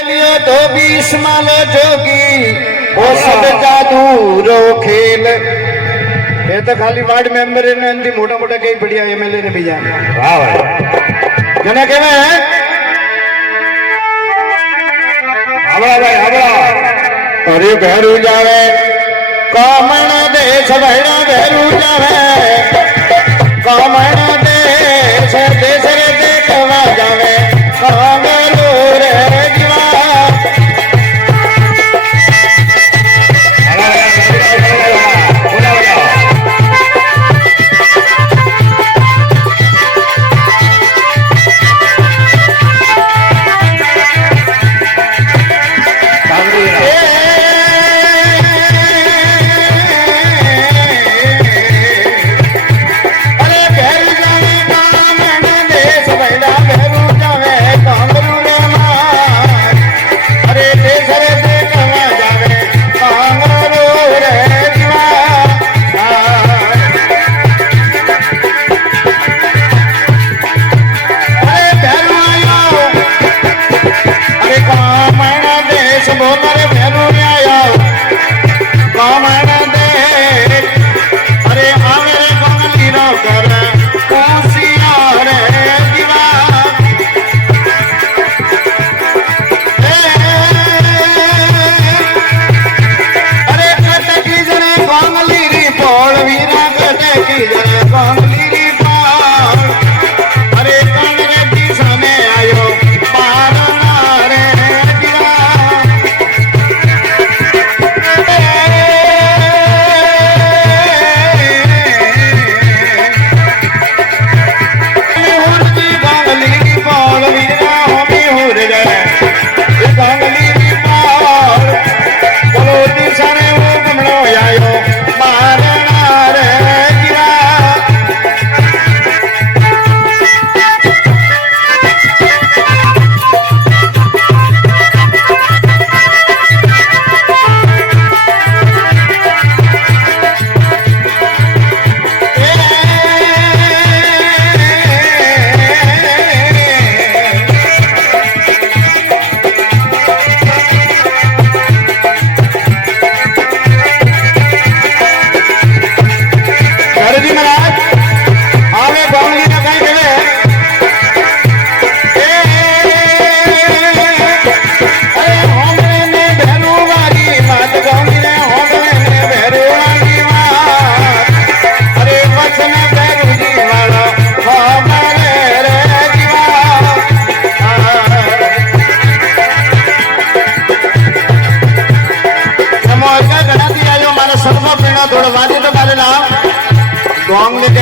तो बीस मालो जोगी वो सब जादू रो खेल ये तो खाली वार्ड मेंबर ने अंति मोटा मोटा कई बढ़िया एमएलए ने भैया वाह भाई जना के में आवड़ा भाई आवड़ा अरे भैरू जावे कामण देश भैरा भैरू जावे कामण देश देश रे देखवा जावे कामलो रे जीवा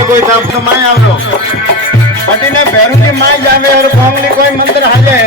कोई तो माय आवरो पटी ने भैरू की माय जावे और कोंगली कोई मंदिर हाले